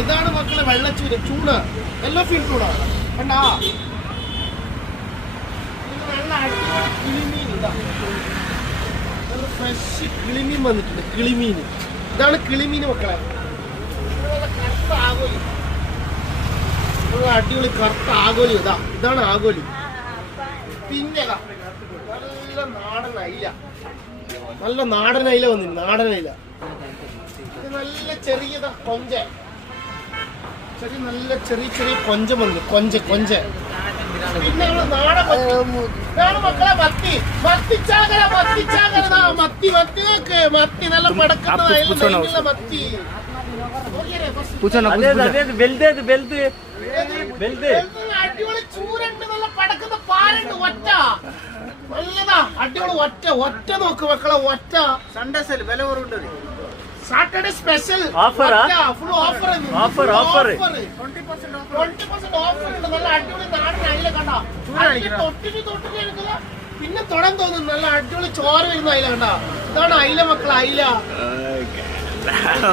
ഇതാണ് മക്കളെ വെള്ളച്ചൂര ചൂട് യെല്ലോ ഫീൽ ചൂടാണ് കണ്ടാ നല്ല അടിപൊളി കിളിമീൻ ഇതാ നല്ല ഫ്രഷ് കിളിമീൻ വന്നിട്ടുണ്ട് കിളിമീൻ ഇതാണ് കിളിമീൻ മക്കളെ കറുത്ത ആകോലി അടിപൊളി കറുത്ത ആകോലി ഇതാണ് ആകോലി പിന്നെ നല്ല നാടൻ അയില വന്നിട്ടുണ്ട് നാടൻ അയില ഇത് നല്ല ചെറിയതാ കൊഞ്ച നല്ല ചെറിയ കൊഞ്ചം വന്നു കൊഞ്ച പിന്നെ നാടൻ മക്കളെ മത്തി നല്ല പടക്കുന്ന മത്തി അടിപൊളി ചൂരുണ്ട് നല്ല പടക്കുന്ന പാലുണ്ട് ഒറ്റ നല്ലതാ അടിപൊളി ഒറ്റ നോക്ക് മക്കളെ ഒറ്റ സൺഡേ സെൽ വില കുറവുണ്ട് Saturday special full offer 20% offer ഉണ്ട് നല്ല അടിപൊളി നാടൻ അയില കണ്ടാ തൊട്ടിട്ട് എടുക്കുക പിന്നെ തൊടാൻ തോന്നുന്നു നല്ല അടിപൊളി ചോര വരുന്ന അയില കണ്ടാ ഇതാണ് അയില മക്കളെ അയില